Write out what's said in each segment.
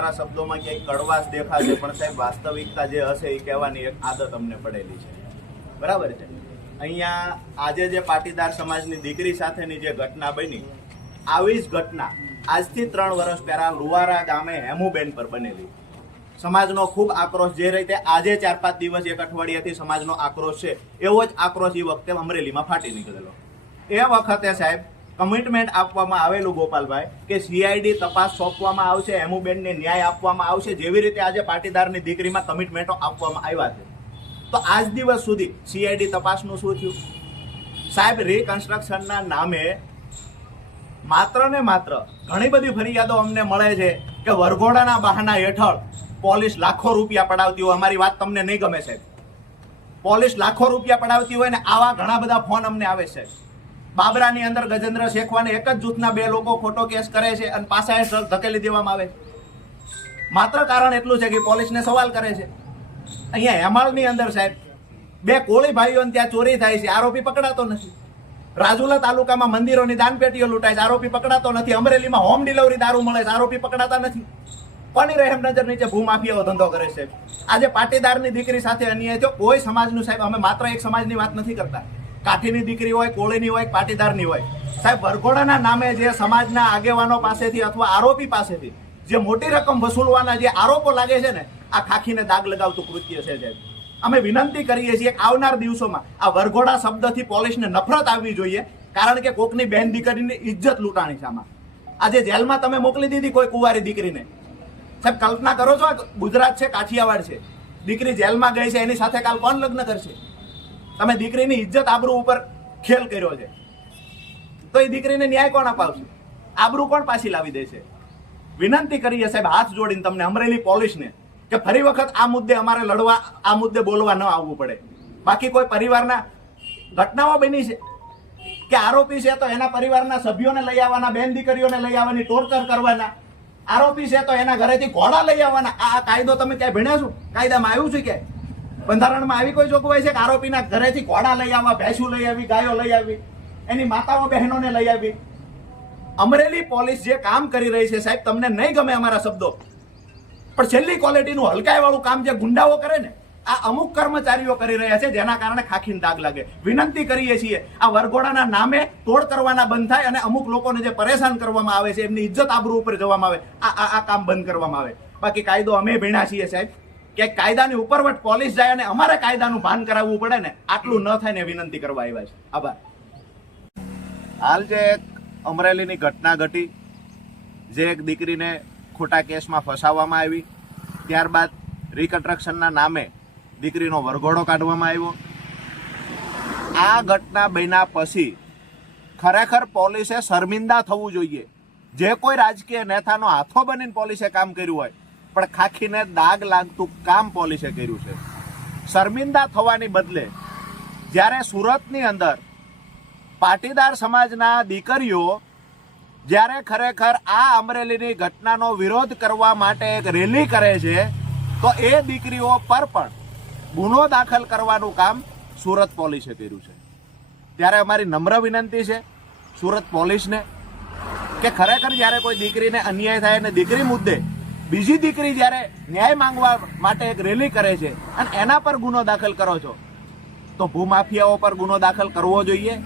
મારા શબ્દોમાં ક્યાંય કડવાશ દેખાશે, પણ સાહેબ, વાસ્તવિકતા જે હશે એ કહેવાની એક આદત અમને પડેલી છે. બરાબર છે? અહીંયા આજે જે પાટીદાર સમાજની દીકરી સાથેની જે ઘટના બની, આવી જ ઘટના આજથી ત્રણ વર્ષ પહેલા લુવારા ગામે હેમુબેન પર બનેલી. સમાજનો ખૂબ આક્રોશ જે રીતે આજે ચાર પાંચ દિવસ એક અઠવાડિયાથી સમાજનો આક્રોશ છે, એવો જ આક્રોશ એ વખતે અમરેલીમાં ફાટી નીકળેલો. એ વખતે સાહેબ કમિટમેન્ટ આપવામાં આવેલું ગોપાલભાઈ, કે સીઆઈડી તપાસ સોંપવામાં આવશે એમુબેનને ન્યાય આપવામાં આવશે, જેવી રીતે આજે પાટીદારની દીકરીમાં કમિટમેન્ટો આપવામાં આવ્યા છે. તો આજ દિવસ સુધી સીઆઈડી તપાસનું શું થયું? સાહેબ રિકન્સ્ટ્રક્શનના નામે માત્ર ને માત્ર ઘણી બધી ફરિયાદો અમને મળે છે કે વરઘોડાના બહાના હેઠળ પોલીસ લાખો રૂપિયા પડાવતી હોય. અમારી વાત તમને નહીં ગમે સાહેબ. પોલીસ લાખો રૂપિયા પડાવતી હોય ને આવા ઘણા બધા ફોન અમને આવે છે. બાબરાની અંદર ગજેન્દ્ર શેખવાને એક જ જૂથના બે લોકો ખોટો કેસ કરે છે અને હેઠળ ધકેલી દેવામાં આવે માત્ર કારણ એટલું છે કે પોલીસને સવાલ કરે છે. અહીંયા હેમાળની અંદર સાહેબ, બે કોળી ભાઈઓને ત્યાં ચોરી થાય છે, આરોપી પકડાતો નથી. રાજુલા તાલુકામાં મંદિરોની દાનપેટીઓ લૂંટાય છે, આરોપી પકડાતો નથી. અમરેલીમાં હોમ ડિલિવરી દારૂ મળે છે, આરોપી પકડાતા નથી. પણ રહેમ નજર નીચે ભૂમાફિયાઓ ધંધો કરે છે? આજે પાટીદારની દીકરી સાથે અન્યાય થયો. કોઈ સમાજનું સાહેબ, અમે માત્ર એક સમાજની વાત નથી કરતા. કાઠીની દીકરી હોય, કોળીની હોય, પાટીદારની હોય. સાહેબ, વરઘોડાના નામે જે સમાજના આગેવાનો પાસેથી અથવા આરોપી પાસેથી જે મોટી રકમ વસૂલવાના જે આરોપો લાગે છે ને, આ ખાખીને દાગ લગાવતું કૃત્ય છે, સાહેબ. અમે વિનંતી કરીએ છીએ આવનાર દિવસોમાં આ વરઘોડા શબ્દથી પોલીસને નફરત આવવી જોઈએ, કારણ કે કોકની બેન દીકરીની ઇજ્જત લૂંટાણી છે આમાં આજે જેલમાં તમે મોકલી દીધી કોઈ કુંવારી દીકરીને. સાહેબ, કલ્પના કરો છો ગુજરાત છે, કાઠિયાવાડ છે. દીકરી જેલમાં ગઈ છે, એની સાથે કાલ કોણ લગ્ન કરશે? તમે દીકરીની ઇજ્જત આબરૂ ઉપર ખેલ કર્યો છે. તો એ દીકરીને ન્યાય કોણ અપાવશે? આબરૂ કોણ પાછી લાવી દેશે વિનંતી કરીએ સાહેબ, હાથ જોડીને તમને અમરેલી પોલીસને કે ફરી વખત આ મુદ્દે અમારે લડવા, આ મુદ્દે બોલવા ન આવવું પડે. બાકી કોઈ પરિવારના ઘટનાઓ બની છે? કે આરોપી છે તો એના પરિવારના સભ્યોને લઈ આવવાના, બેન દીકરીઓને લઈ આવવાની ટોર્ચર કરવાના? આરોપી છે તો એના ઘરેથી ઘોડા લઈ આવવાના? આ કાયદો તમે ક્યાંય ભણ્યા છો? કાયદામાં આવ્યું છે કે બંધારણમાં આવી કોઈ જોગવાઈ છે કે આરોપીના ઘરેથી ઘોડા લઈ આવવા ભેંસું લઈ આવી, ગાયો લઈ આવી, એની માતાઓ બહેનોને લઈ આવી? અમરેલી પોલીસ જે કામ કરી રહી છે સાહેબ, તમને નહીં ગમે અમારા શબ્દો. પણ છેલ્લી ક્વોલિટીનું હલકાઈવાળું કામ જે ગુંડાઓ કરે ને, આ અમુક કર્મચારીઓ કરી રહ્યા છે, જેના કારણે ખાખીને દાગ લાગે. વિનંતી કરીએ છીએ, આ વરઘોડાના નામે તોડ કરવાના બંધ થાય અને અમુક લોકોને જે પરેશાન કરવામાં આવે છે, એમની ઇજ્જત આબરૂ ઉપર જવામાં આવે આ આ કામ બંધ કરવામાં આવે. બાકી કાયદો અમે ભીણા છીએ સાહેબ. કે કાયદાની ઉપરવટ પોલીસ જાય અને અમારે કાયદાનું ભાન કરાવવું પડે ને, આટલું ન થાય ને વિનંતી કરવા આવ્યા છે. આભાર. હાલ જે એક અમરેલીની ઘટના ઘટી, જે એક દીકરીને ખોટા કેસમાં ફસાવવામાં આવી, ત્યારબાદ રિકન્સ્ટ્રક્શનના નામે દીકરીનો વરઘોડો કાઢવામાં આવ્યો. આ ઘટના બન્યા પછી ખરેખર પોલીસે શર્મિંદા થવું જોઈએ. જે કોઈ રાજકીય નેતાનો હાથો બનીને પોલીસે કામ કર્યું હોય પણ ખાખીને દાગ લાગતું કામ પોલીસે કર્યું છે. શર્મિંદા થવાની બદલે જ્યારે સુરતની અંદર પાટીદાર સમાજના દીકરીઓ જ્યારે ખરેખર આ અમરેલીની ઘટનાનો વિરોધ કરવા માટે એક રેલી કરે છે, તો એ દીકરીઓ પર પણ ગુનો દાખલ કરવાનું કામ સુરત પોલીસે કર્યું છે. ત્યારે અમારી નમ્ર વિનંતી છે સુરત પોલીસને કે ખરેખર જ્યારે કોઈ દીકરીને અન્યાય થાય અને દીકરી મુદ્દે બીજી દીકરી જ્યારે ન્યાય માંગવા માટે એક રેલી કરે છે અને એના પર ગુનો દાખલ કરો છો, તો ભૂમાફિયાઓ પર ગુનો દાખલ કરવો જોઈએ.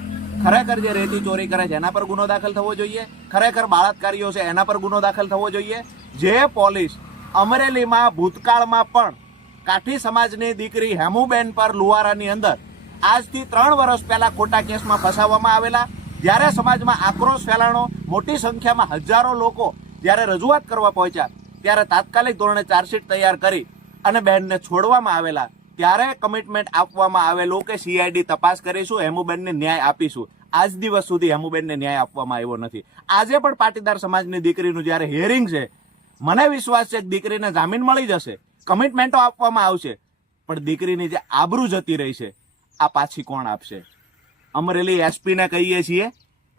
ખરેખર જે રેતી ચોરી કરે છે, એના પર ગુનો દાખલ થવો જોઈએ. ખરેખર બાળાત્કારીઓ છે, એના પર ગુનો દાખલ થવો જોઈએ. જે પોલીસ અમરેલીમાં, ભૂતકાળમાં પણ કાઠી સમાજની દીકરી હેમુબેન પર લુવારાની અંદર આજથી ત્રણ વર્ષ પહેલા ખોટા કેસમાં ફસાવવામાં આવેલા. જ્યારે સમાજમાં આક્રોશ ફેલાણો, મોટી સંખ્યામાં હજારો લોકો જ્યારે રજૂઆત કરવા પહોંચ્યા ત્યારે તાત્કાલિક ધોરણે ચાર્જશીટ તૈયાર કરી અને બહેનને છોડવામાં આવેલા, ત્યારે કમિટમેન્ટ આપવામાં આવેલું કે સીઆઈડી તપાસ કરીશું, હેમુબેનને ન્યાય આપીશું. આજ દિવસ સુધી હેમુબેનને ન્યાય આપવામાં આવ્યો નથી. આજે પણ પાટીદાર સમાજની દીકરીનું જ્યારે હિયરિંગ છે, મને વિશ્વાસ છે કે દીકરીને જામીન મળી જશે. કમિટમેન્ટો આપવામાં આવશે, પણ દીકરીની જે આબરૂ જતી રહી છે, આ પાછી કોણ આપશે? અમરેલી એસપીને કહીએ છીએ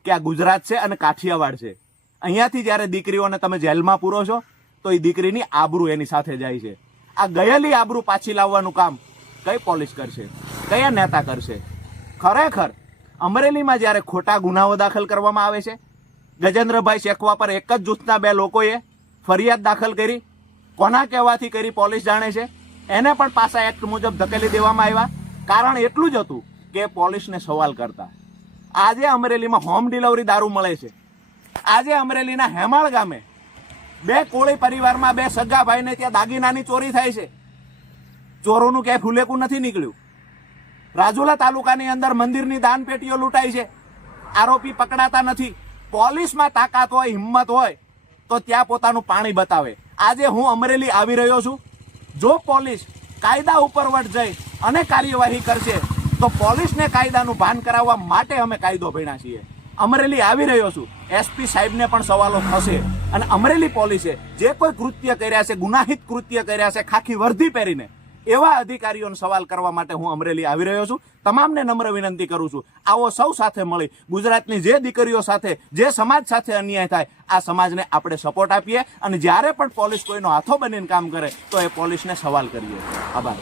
કે આ ગુજરાત છે અને કાઠિયાવાડ છે. અહીંયાથી જ્યારે દીકરીઓને તમે જેલમાં પૂરો છો તો એ દીકરીની આબરૂ એની સાથે જાય છે. આ ગયેલી આબરૂ પાછી લાવવાનું કામ કઈ પોલીસ કરશે? કયા નેતા કરશે? ખરેખર અમરેલીમાં જ્યારે ખોટા ગુનાઓ દાખલ કરવામાં આવે છે, ગજેન્દ્રભાઈ શેખવા પર એક જ જૂથના બે લોકોએ ફરિયાદ દાખલ કરી. કોના કહેવાથી કરી પોલીસ જાણે છે? એને પણ પાસા એક્ટ મુજબ ધકેલી દેવામાં આવ્યા. કારણ એટલું જ હતું કે પોલીસને સવાલ કરતા. આજે અમરેલીમાં હોમ ડિલિવરી દારૂ મળે છે. આજે અમરેલીના હેમાળ ગામે બે કોળી પરિવારમાં બે સગા ભાઈને ત્યાં દાગીનાની ચોરી થાય છે. ચોરોનું ક્યાંય ફૂલેકું નથી નીકળ્યું. રાજુલા તાલુકાની અંદર મંદિરની દાન પેટીઓ લૂંટાઈ છે. આરોપી પકડાતા નથી. પોલીસમાં તાકાત હોય, હિંમત હોય, તો ત્યાં પોતાનું પાણી બતાવે. આજે હું અમરેલી આવી રહ્યો છું. જો પોલીસ કાયદા ઉપર વટ જઈ અને કાર્યવાહી કરશે, તો પોલીસને કાયદાનું ભાન કરાવવા માટે અમે કાયદો ભણ્યા છીએ. અમરેલી આવી રહ્યો છું. એસપી સાહેબને પણ સવાલો થશે. અને અમરેલી પોલીસે જે કોઈ કૃત્ય કર્યા છે, ગુનાહિત કૃત્ય કર્યા છે, ખાખી વર્ધી પહેરીને, એવા અધિકારીઓનો સવાલ કરવા માટે હું અમરેલી આવી રહ્યો છું. તમામને નમ્ર વિનંતી કરું છું. આવો સૌ સાથે મળી ગુજરાતની જે દીકરીઓ સાથે, જે સમાજ સાથે અન્યાય થાય, આ સમાજને આપણે સપોર્ટ આપીએ. અને જ્યારે પણ પોલીસ કોઈનો હાથો બનીને કામ કરે, તો એ પોલીસને સવાલ કરીએ. આભાર.